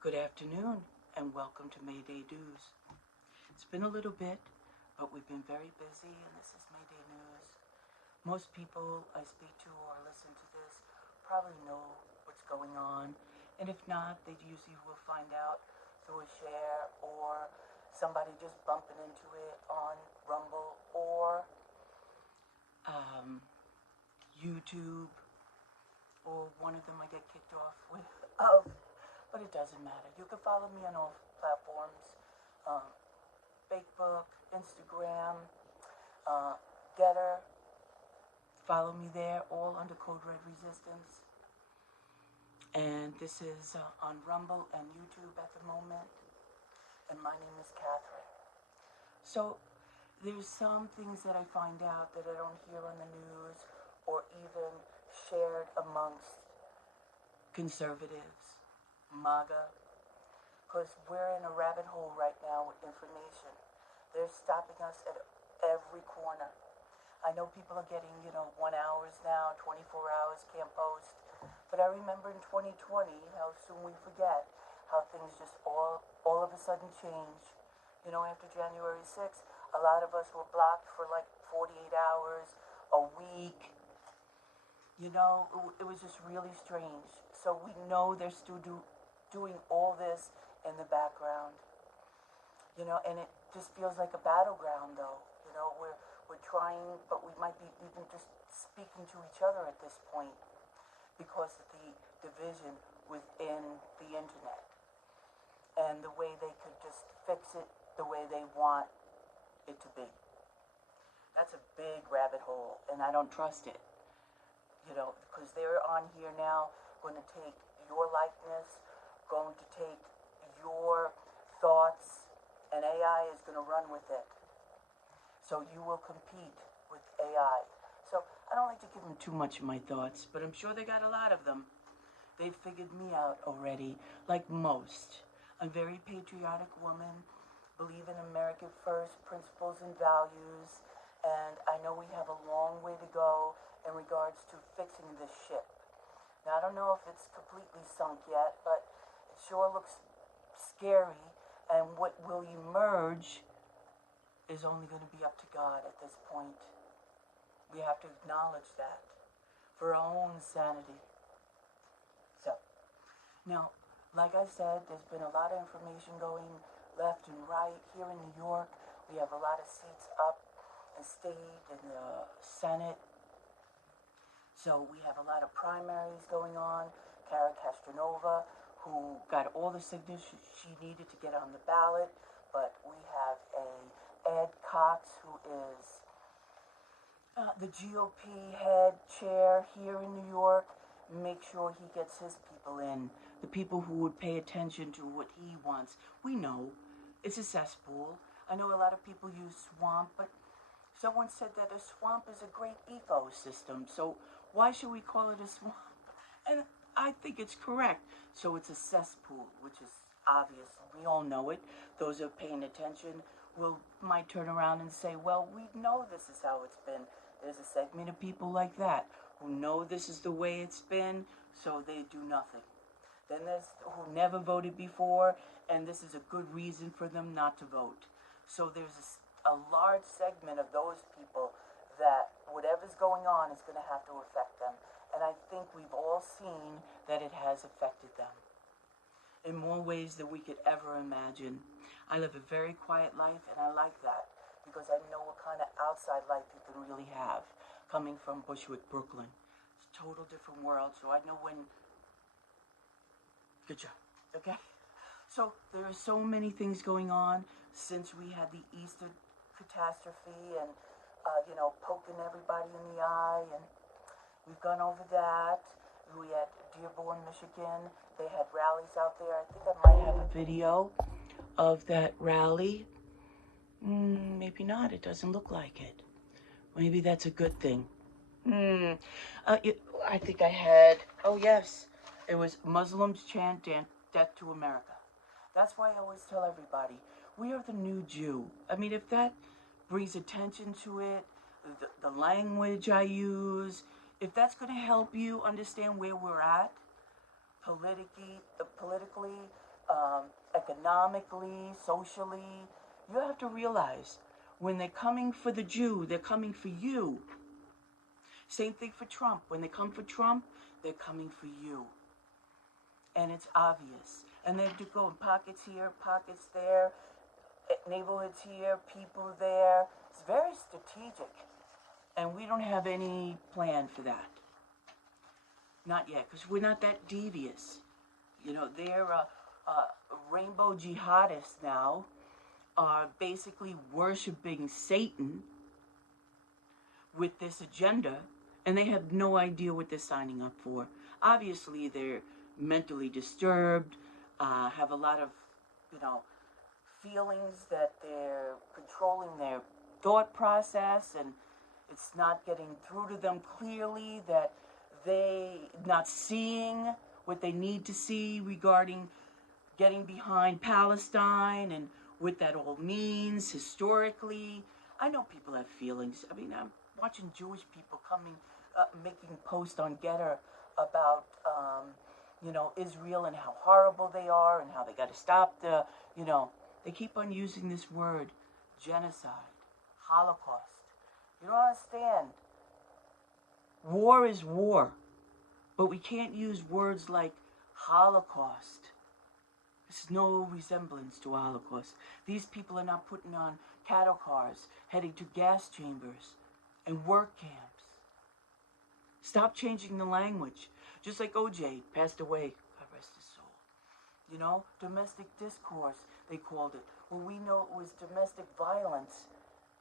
Good afternoon and welcome to Mayday News. It's been a little bit, but we've been very busy and this is Mayday News. Most people I speak to or listen to this probably know what's going on, and if not, they usually will find out through a share or somebody just bumping into it on Rumble or YouTube, or one of them I get kicked off with of, but it doesn't matter. You can follow me on all platforms, um, Facebook, Instagram, Getter. Follow me there, all under Code Red Resistance. And this is on Rumble and YouTube at the moment. And my name is Catherine. So there's some things that I find out that I don't hear on the news or even shared amongst conservatives, MAGA, because we're in a rabbit hole right now with information. They're stopping us at every corner. I know people are getting, 1 hours now, 24 hours, can't post. But I remember in 2020, how soon we forget how things just all of a sudden change. After January 6th, a lot of us were blocked for like 48 hours, a week. It was just really strange. So we know they're still doing all this in the background. And it just feels like a battleground, though. We're trying, but we might be even just speaking to each other at this point because of the division within the internet and the way they could just fix it the way they want it to be. That's a big rabbit hole, and I don't trust it. Because they're on here now going to take your likeness, going to take your thoughts, and AI is going to run with it. So you will compete with AI. So I don't like to give them too much of my thoughts, but I'm sure they got a lot of them. They've figured me out already, like most. I'm a very patriotic woman, believe in American first principles and values, and I know we have a long way to go in regards to fixing this ship. Now, I don't know if it's completely sunk yet, but it sure looks scary, and what will emerge is only going to be up to God at this point. We have to acknowledge that for our own sanity. So, now, like I said, there's been a lot of information going left and right. Here in New York, we have a lot of seats up in state and the Senate. So we have a lot of primaries going on. Cara Castronova, who got all the signatures she needed to get on the ballot, but we have Ed Cox, who is the GOP head chair here in New York. Make sure he gets his people in, the people who would pay attention to what he wants. We know it's a cesspool. I know a lot of people use swamp, but someone said that a swamp is a great ecosystem, so why should we call it a swamp? And I think it's correct. So it's a cesspool, which is obvious. We all know it. Those who are paying attention might turn around and say, well, we know this is how it's been. There's a segment of people like that who know this is the way it's been, so they do nothing. Then there's who never voted before, and this is a good reason for them not to vote. So there's a large segment of those people that whatever's going on is going to have to affect them. And I think we've all seen that it has affected them in more ways than we could ever imagine. I live a very quiet life, and I like that because I know what kind of outside life you can really have coming from Bushwick, Brooklyn. It's a total different world, so I know when. Good job. Okay? So there are so many things going on since we had the Easter catastrophe and, poking everybody in the eye, and we've gone over that. We had Dearborn, Michigan. They had rallies out there. I think I might have a video of that rally. Maybe not. It doesn't look like it. Maybe that's a good thing. I think I had. Oh, yes. It was Muslims chant death to America. That's why I always tell everybody, we are the new Jew. I mean, if that brings attention to it, the language I use, if that's going to help you understand where we're at politically, economically, socially. You have to realize when they're coming for the Jew, they're coming for you. Same thing for Trump. When they come for Trump, they're coming for you. And it's obvious. And they do go in pockets here, pockets there, neighborhoods here, people there. It's very strategic. And we don't have any plan for that. Not yet, because we're not that devious. You know, they're rainbow jihadists now are basically worshiping Satan with this agenda, and they have no idea what they're signing up for. Obviously, they're mentally disturbed, have a lot of, feelings that they're controlling their thought process, and it's not getting through to them clearly, that they not seeing what they need to see regarding getting behind Palestine and what that all means historically. I know people have feelings. I mean, I'm watching Jewish people making posts on Getter about, Israel and how horrible they are and how they got to stop they keep on using this word, genocide, Holocaust. You don't understand. War is war, but we can't use words like Holocaust. There's no resemblance to a Holocaust. These people are not putting on cattle cars, heading to gas chambers and work camps. Stop changing the language. Just like OJ passed away, God rest his soul. Domestic discourse, they called it. Well, we know it was domestic violence.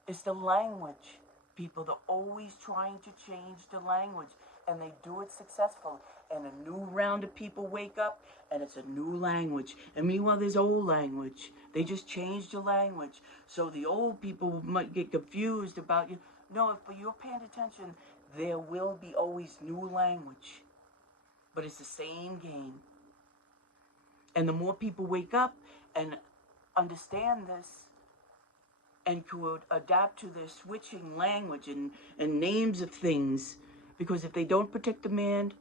It's the language. People, they're always trying to change the language, and they do it successfully. And a new round of people wake up, and it's a new language. And meanwhile, there's old language. They just changed the language. So the old people might get confused about you. No, if you're paying attention, there will be always new language. But it's the same game. And the more people wake up and understand this, and could adapt to their switching language and names of things, because if they don't protect the man,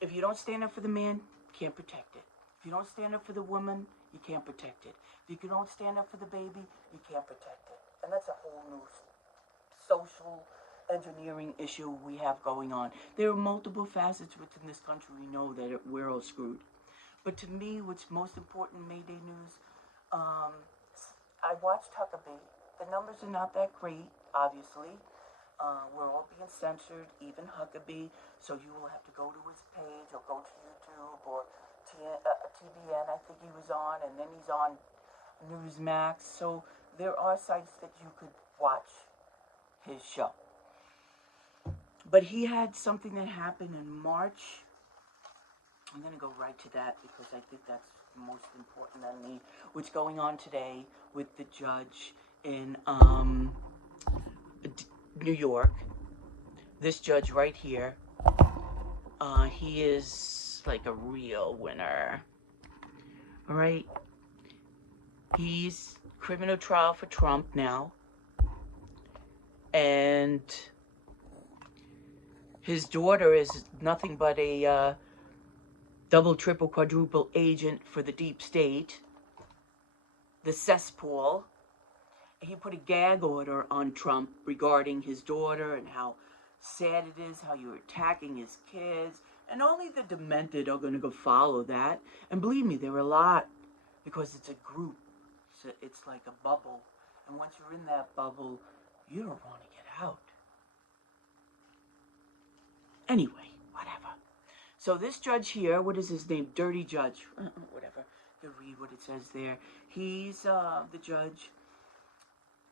if you don't stand up for the man, you can't protect it. If you don't stand up for the woman, you can't protect it. If you don't stand up for the baby, you can't protect it. And that's a whole new social engineering issue we have going on. There are multiple facets within this country. We know that we're all screwed. But to me, what's most important, Mayday News, I watched Huckabee. The numbers are not that great, obviously. We're all being censored, even Huckabee. So you will have to go to his page or go to YouTube or TBN, I think he was on, and then he's on Newsmax. So there are sites that you could watch his show. But he had something that happened in March. I'm going to go right to that because I think that's most important than me. What's going on today with the judge in New York. This judge right here, he is like a real winner. All right. He's criminal trial for Trump now. And his daughter is nothing but a double, triple, quadruple agent for the deep state, the cesspool. He put a gag order on Trump regarding his daughter and how sad it is, how you're attacking his kids. And only the demented are going to go follow that. And believe me, there are a lot, because it's a group. So it's like a bubble. And once you're in that bubble, you don't want to get out. Anyway, whatever. So this judge here, what is his name? Dirty Judge. Whatever. You read what it says there. He's the judge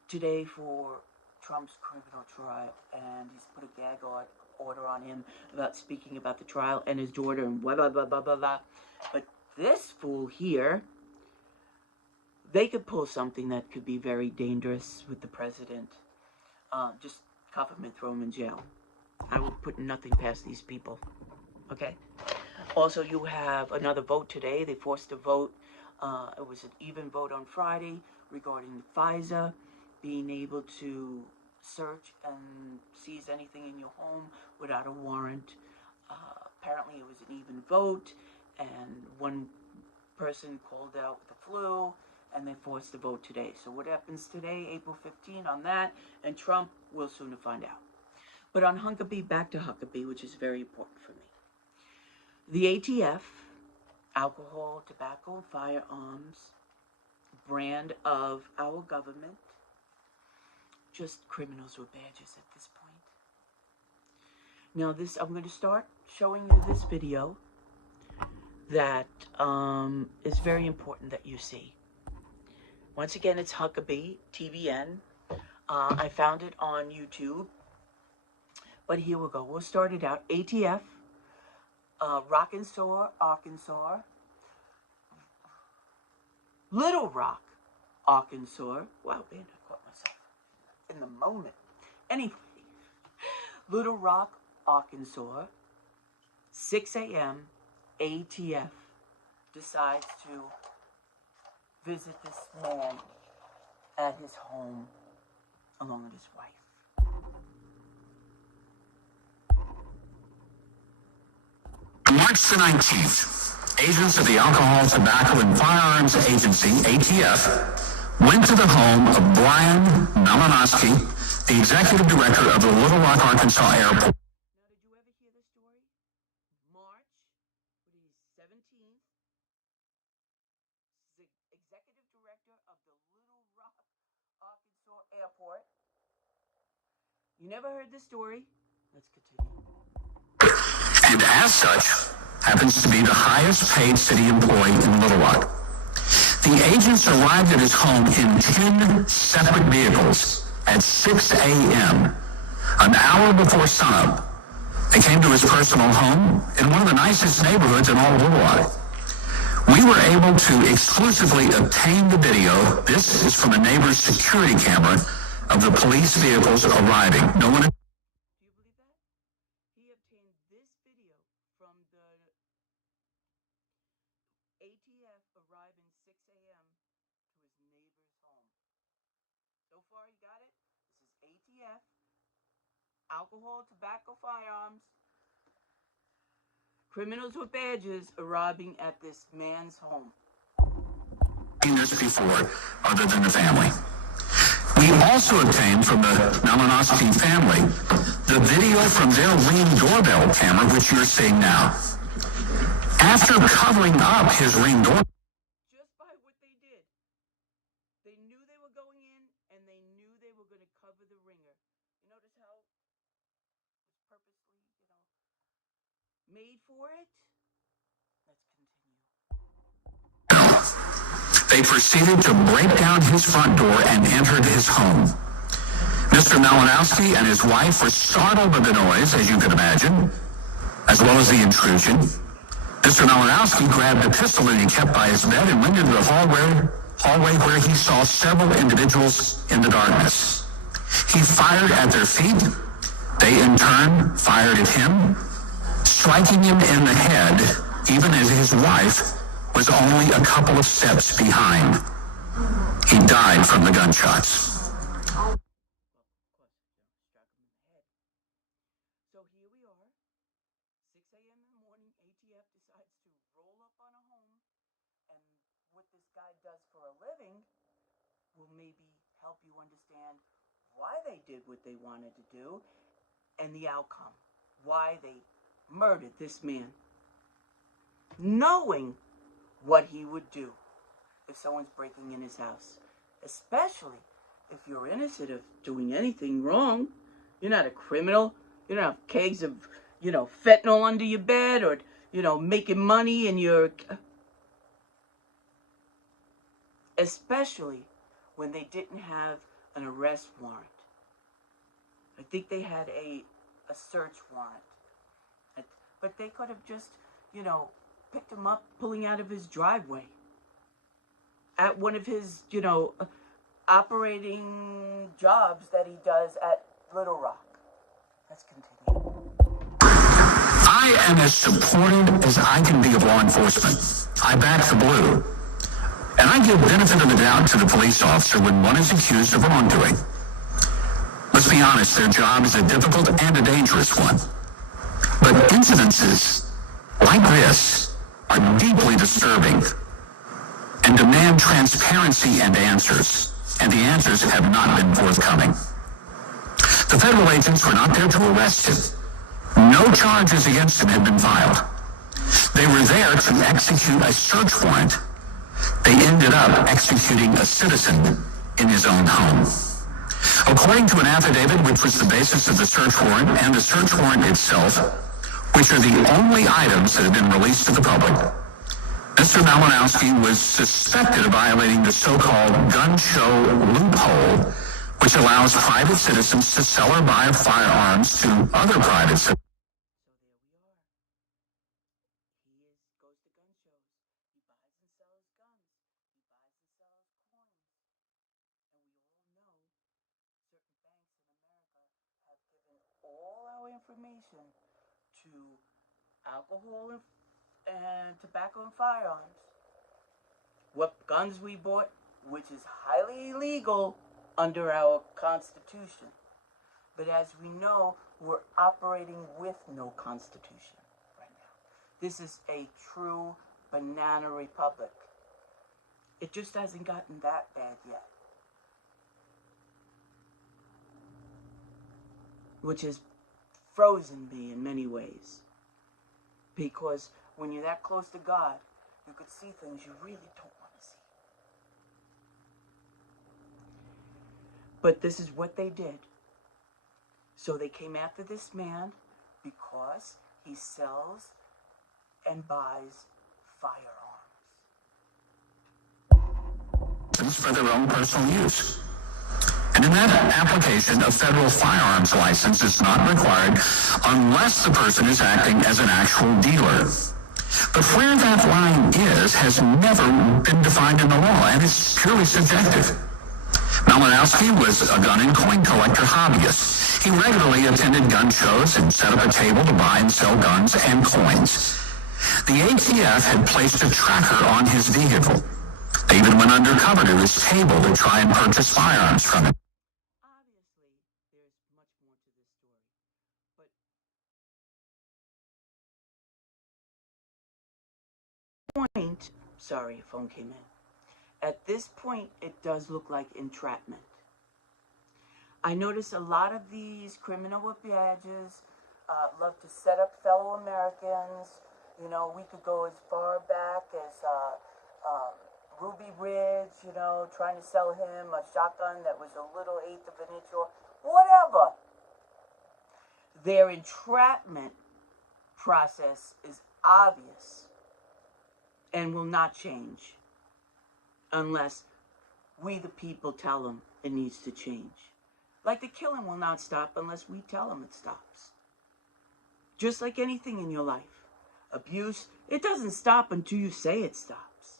today for Trump's criminal trial, and he's put a gag order on him about speaking about the trial and his daughter and blah, blah, blah, blah, blah, blah. But this fool here, they could pull something that could be very dangerous with the president. Just cuff him and throw him in jail. I will put nothing past these people. Okay? Also, you have another vote today. They forced a vote. It was an even vote on Friday regarding FISA being able to search and seize anything in your home without a warrant. Apparently, it was an even vote, and one person called out with the flu, and they forced the vote today. So what happens today, April 15, on that, and Trump, we'll soon find out. But on Huckabee, back to Huckabee, which is very important for me. The ATF, alcohol, tobacco, firearms, brand of our government, just criminals with badges at this point. Now I'm going to start showing you this video that is very important that you see. Once again, it's Huckabee, TVN. I found it on YouTube. But here we go. We'll start it out. ATF, Arkansas, Little Rock, Arkansas. Wow, man, I caught myself in the moment. Anyway, Little Rock, Arkansas, 6 a.m., ATF decides to visit this man at his home along with his wife. On March the 19th, agents of the Alcohol, Tobacco, and Firearms Agency, ATF, went to the home of Brian Malinowski, the executive director of the Little Rock, Arkansas Airport. Now, did you ever hear this story? March 17th, the executive director of the Little Rock, Arkansas Airport. You never heard this story? Let's continue. And as such, happens to be the highest paid city employee in Little Rock. The agents arrived at his home in 10 separate vehicles at 6 a.m., an hour before sunup. They came to his personal home in one of the nicest neighborhoods in all of Little Rock. We were able to exclusively obtain the video. This is from a neighbor's security camera of the police vehicles arriving. No one... ATF arriving 6 a.m. to his neighbor's home. So far, you got it? This is ATF, alcohol, tobacco, firearms, criminals with badges arriving at this man's home. Seen this before, other than the family. We also obtained from the Malinowski family the video from their Ring doorbell camera, which you're seeing now. After covering up his Ring doorbell, just by what they did, they knew they were going in, and they knew they were going to cover the ringer. You notice how it was purposely, made for it? Let's continue. they proceeded to break down his front door and entered his home. Mr. Malinowski and his wife were startled by the noise, as you can imagine, as well as the intrusion. Mr. Malinowski grabbed a pistol that he kept by his bed and went into the hallway where he saw several individuals in the darkness. He fired at their feet. They, in turn, fired at him, striking him in the head, even as his wife was only a couple of steps behind. He died from the gunshots. So here we are, 6 a.m. in the morning, ATF decides to roll up on a home, and what this guy does for a living will maybe help you understand why they did what they wanted to do and the outcome, why they murdered this man, knowing what he would do if someone's breaking in his house, especially if you're innocent of doing anything wrong. You're not a criminal. You don't have kegs of, fentanyl under your bed, or, making money in your... Especially when they didn't have an arrest warrant. I think they had a search warrant. But they could have just, picked him up pulling out of his driveway at one of his, operating jobs that he does at Little Rock. Let's continue. I am as supportive as I can be of law enforcement. I back the blue. And I give benefit of the doubt to the police officer when one is accused of wrongdoing. Let's be honest, their job is a difficult and a dangerous one. But incidences like this are deeply disturbing. and demand transparency and answers. And the answers have not been forthcoming. The federal agents were not there to arrest him. No charges against him had been filed. They were there to execute a search warrant. They ended up executing a citizen in his own home. According to an affidavit which was the basis of the search warrant and the search warrant itself, which are the only items that have been released to the public, Mr. Malinowski was suspected of violating the so-called gun show loophole, which allows private citizens to sell or buy firearms to other private citizens. Information to alcohol and tobacco and firearms. What guns we bought, which is highly illegal under our Constitution. But as we know, we're operating with no Constitution right now. This is a true banana republic. It just hasn't gotten that bad yet. Which is frozen me in many ways. Because when you're that close to God, you could see things you really don't want to see. But this is what they did. So they came after this man because he sells and buys firearms. For their own personal use. And in that application, a federal firearms license is not required unless the person is acting as an actual dealer. But where that line is has never been defined in the law, and it's purely subjective. Malinowski was a gun and coin collector hobbyist. He regularly attended gun shows and set up a table to buy and sell guns and coins. The ATF had placed a tracker on his vehicle. They even went undercover to his table to try and purchase firearms from him. Point, sorry, a phone came in. At this point, it does look like entrapment. I notice a lot of these criminal with badges love to set up fellow Americans. You know, we could go as far back as Ruby Ridge, you know, trying to sell him a shotgun that was a little eighth of an inch or whatever. Their entrapment process is obvious and will not change unless we the people tell them it needs to change. Like the killing will not stop unless we tell them it stops. Just like anything in your life. Abuse, it doesn't stop until you say it stops.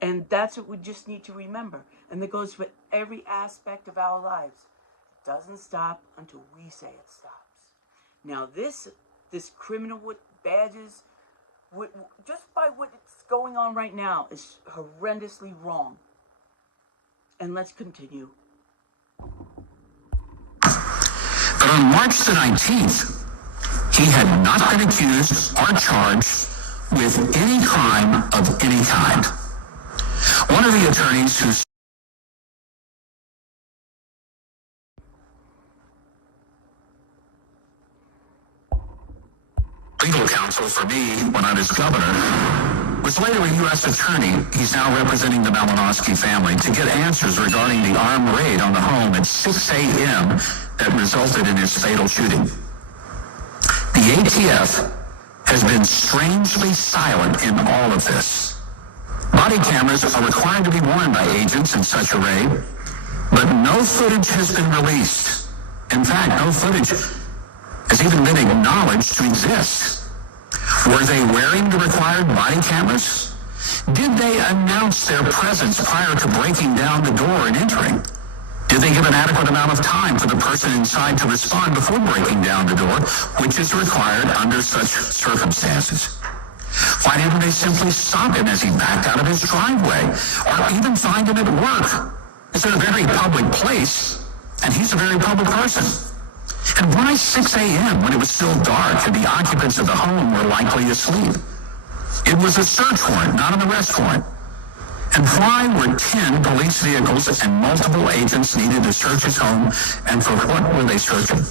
And that's what we just need to remember. And that goes for every aspect of our lives. It doesn't stop until we say it stops. Now this criminal with badges, just by what's going on right now, is horrendously wrong. And let's continue. But on March the 19th, he had not been accused or charged with any crime of any kind. One of the attorneys who legal counsel for me when I was governor was later a U.S. attorney. He's now representing the Malinowski family to get answers regarding the armed raid on the home at 6 a.m. that resulted in his fatal shooting. The ATF has been strangely silent in all of this. Body cameras are required to be worn by agents in such a raid, but no footage has been released. In fact, no footage has even been acknowledged to exist. Were they wearing the required body cameras? Did they announce their presence prior to breaking down the door and entering? Did they give an adequate amount of time for the person inside to respond before breaking down the door, which is required under such circumstances? Why didn't they simply stop him as he backed out of his driveway, or even find him at work? It's a very public place, and he's a very public person. And why 6 a.m. when it was still dark and the occupants of the home were likely asleep? It was a search warrant, not an arrest warrant. And why were 10 police vehicles and multiple agents needed to search his home, and for what were they searching?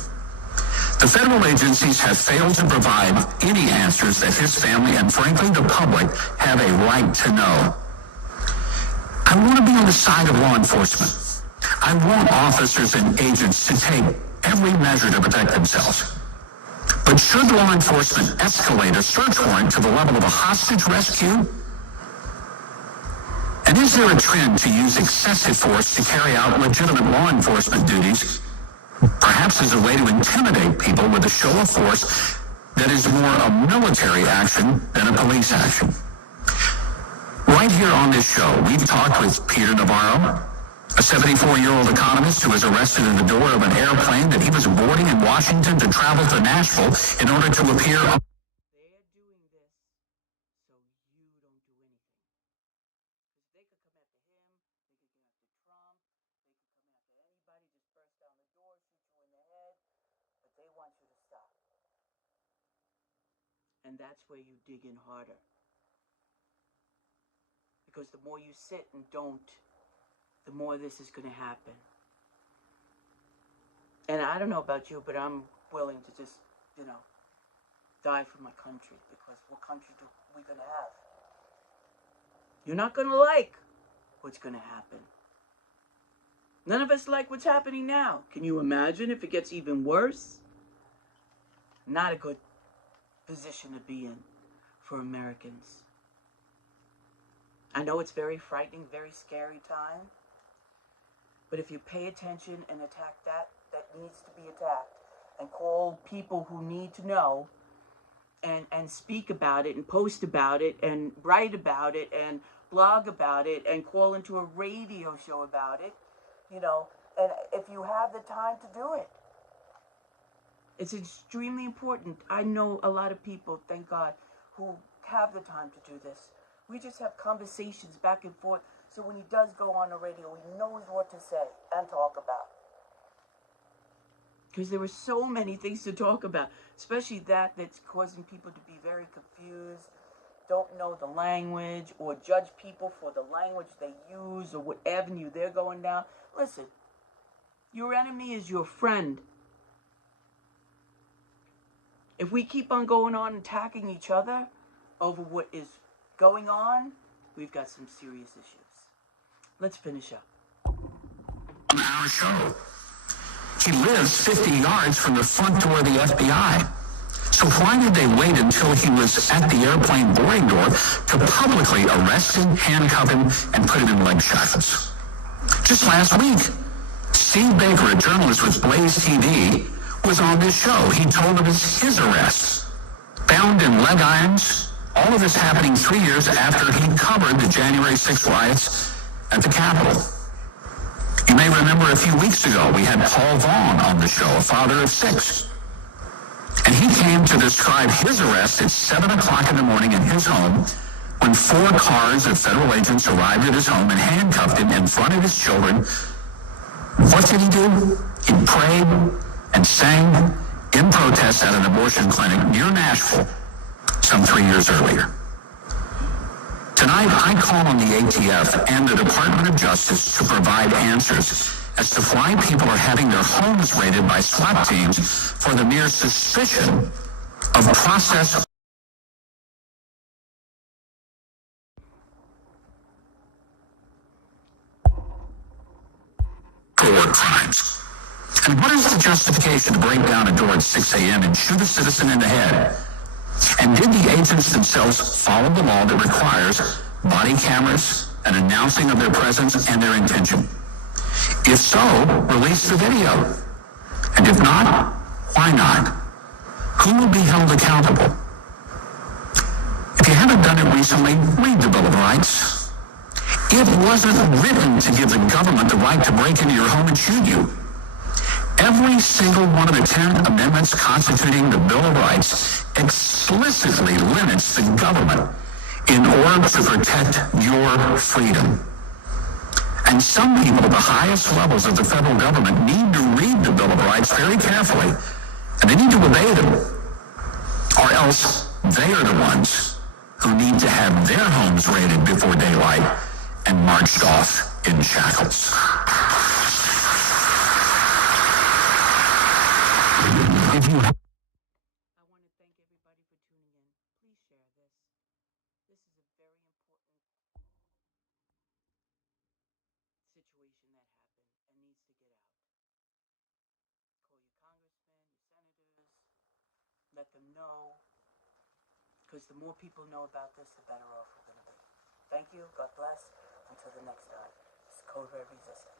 The federal agencies have failed to provide any answers that his family and frankly the public have a right to know. I want to be on the side of law enforcement. I want officers and agents to take every measure to protect themselves. But should law enforcement escalate a search warrant to the level of a hostage rescue? And is there a trend to use excessive force to carry out legitimate law enforcement duties, perhaps as a way to intimidate people with a show of force that is more a military action than a police action? Right here on this show, we've talked with Peter Navarro, a 74-year-old economist who was arrested at the door of an airplane that he was boarding in Washington to travel to Nashville in order to appear on. They're doing this so you don't do anything. Because they could come after him, they could come after Trump, they could come after anybody, just burst down the door, shoot you in the head, but they want you to stop. And that's where you dig in harder. Because the more you sit and don't, the more this is going to happen. And I don't know about you, but I'm willing to just, die for my country, because what country are we going to have? You're not going to like what's going to happen. None of us like what's happening now. Can you imagine if it gets even worse? Not a good position to be in for Americans. I know it's very frightening, very scary time. But if you pay attention and attack that needs to be attacked, and call people who need to know, and speak about it, and post about it, and write about it, and blog about it, and call into a radio show about it, and if you have the time to do it. It's extremely important. I know a lot of people, thank God, who have the time to do this. We just have conversations back and forth, so when he does go on the radio, he knows what to say and talk about. Because there were so many things to talk about, especially that's causing people to be very confused, don't know the language, or judge people for the language they use, or what avenue they're going down. Listen, your enemy is your friend. If we keep on going on attacking each other over what is going on, we've got some serious issues. Let's finish up. On our show, he lives 50 yards from the front door of the FBI. So why did they wait until he was at the airplane boarding door to publicly arrest him, handcuff him, and put him in leg shackles? Just last week, Steve Baker, a journalist with Blaze TV, was on this show. He told of his arrest, bound in leg irons. All of this happening 3 years after he covered the January 6th riots at the Capitol. You may remember a few weeks ago, we had Paul Vaughn on the show, a father of 6. And he came to describe his arrest at 7 o'clock in the morning in his home when 4 cars of federal agents arrived at his home and handcuffed him in front of his children. What did he do? He prayed and sang in protest at an abortion clinic near Nashville some 3 years earlier. Tonight, I call on the ATF and the Department of Justice to provide answers as to why people are having their homes raided by SWAT teams for the mere suspicion of process or crimes. And what is the justification to break down a door at 6 a.m. and shoot a citizen in the head? And did the agents themselves follow the law that requires body cameras, an announcing of their presence and their intention? If so, release the video. And if not, why not? Who will be held accountable? If you haven't done it recently, read the Bill of Rights. It wasn't written to give the government the right to break into your home and shoot you. Every single one of the 10 amendments constituting the Bill of Rights explicitly limits the government in order to protect your freedom. And some people at the highest levels of the federal government need to read the Bill of Rights very carefully, and they need to obey them, or else they are the ones who need to have their homes raided before daylight and marched off in shackles. If you I want to thank everybody for tuning in. Please share this. This is a very important situation that happened and needs to get out. Call your congressmen, your senators, let them know, because the more people know about this, the better off we're going to be. Thank you. God bless. Until the next time. This is Code Red Resistance.